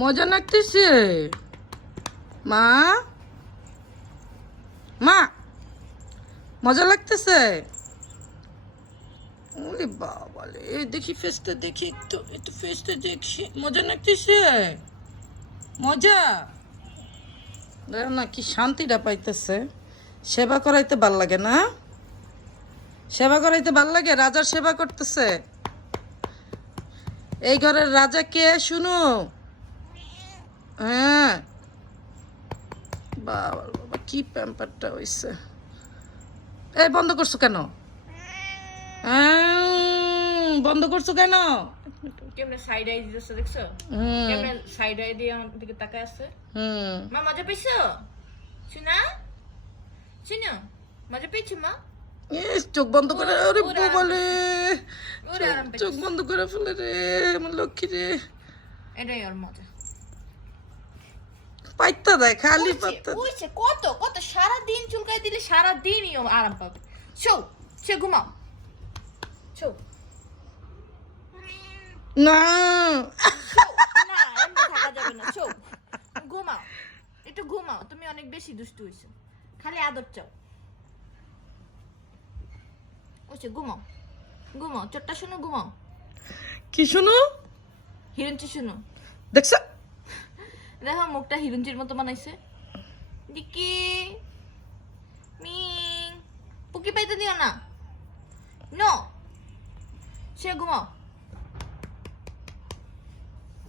মজা লাগতেছে মা? মা, মজা লাগতেছে? বাবা দেখি ফেসটা দেখি একটু একটু ফেসটা দেখি। মজা লাগতেছে মজা? দেখো না কি শান্তিটা পাইতেছে। সেবা করাইতে ভালো লাগে না? সেবা করাইতে ভালো লাগে? রাজার সেবা করতেছে? এই ঘরের রাজা কে? শুনো। হ্যাঁ। বাবা বাবা কি প্যাম্পারটা হইছে। এই বন্ধ করছ কেন? উম, বন্ধ করছ কেন? কেমনে সাইড আই দিতেছে দেখছ? হুম। কেমনে সাইড আই দিয়ে আমার দিকে তাকায় আছে? হুম। মা মজা পেয়েছ শুনা? শুনো? মজা পেয়েছ মা? চোখ বন্ধ করে আরে চোখ বন্ধ করে ফেলে রে আমার লক্ষ্মী রে। এটাই ওর মজা। পাইতা দেয় খালি পাত্তা কত কত সারা দিন চুলকাই দিলে সারা দিনই আরাম পাবে। শো সে ঘুমাও। শো। না। না এমনি থাকা যাবে না শো। ঘুমাও একটু ঘুমাও তুমি অনেক বেশি দুষ্টু হইছো খালি আদর চাও। ওইছে ঘুমাও। ঘুমাও চট্টা শুনো ঘুমাও কি শুনো? হিরঞ্চি শুনো। দেখছ? দেখো মুখটা হিরঞ্চির মতো বানাইছে। Dickey Ming. পুকি পাইতে দিও না। নো। সে ঘুমাও